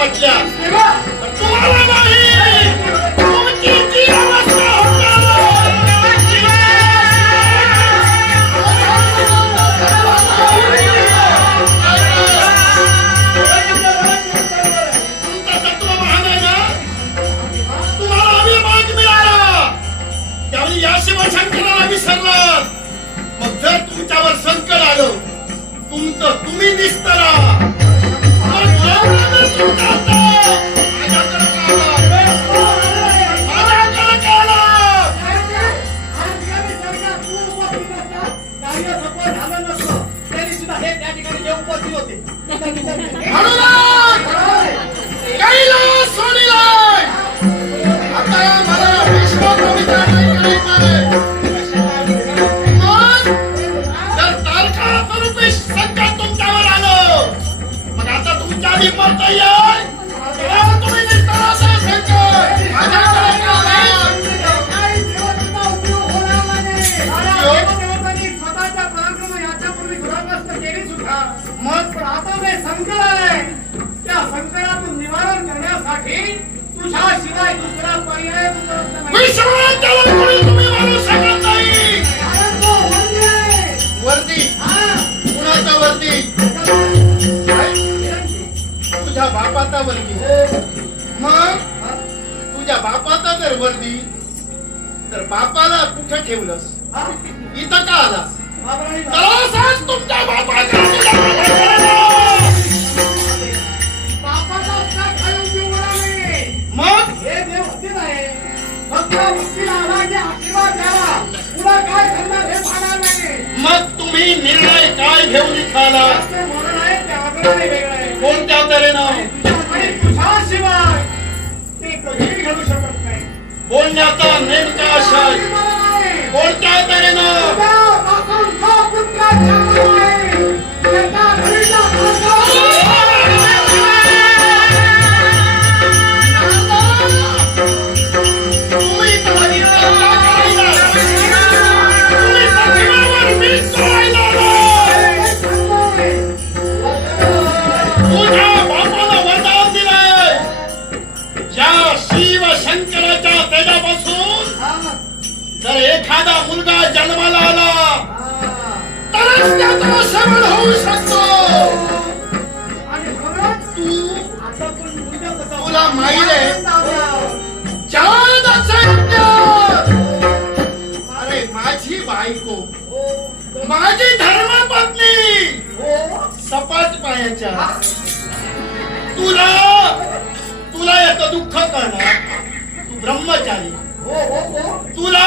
Watch out! जर वरली तर बापाला कुठे ठेवलंस? इथं का आलास? तुमच्या बापाच्या मग? हे काय नाही. मग तुम्ही निर्णय काय घेऊन निघाला? आहे कोणत्या तऱ्हेनं? तुझ्या शिवाय ते कधी घडू शकतो Buongiorno, nel casa. Portatelo. जर एखादा मुलगा जन्माला आला तरच त्याचा श्रवण होऊ शकतो. तुला अरे माझी बायको माझी धर्मपत्नी सपाट पायाच्या. तुला तुला याचं दुःख करणार तू ब्रह्मचारी. तुला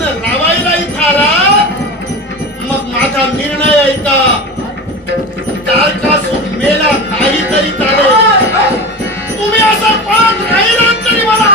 प्रश्न लावायला इथं मग माझा निर्णय ऐका तारकासून मेला नाही तरी. चालेल तुम्ही असं पाहत राहिलात तरी मला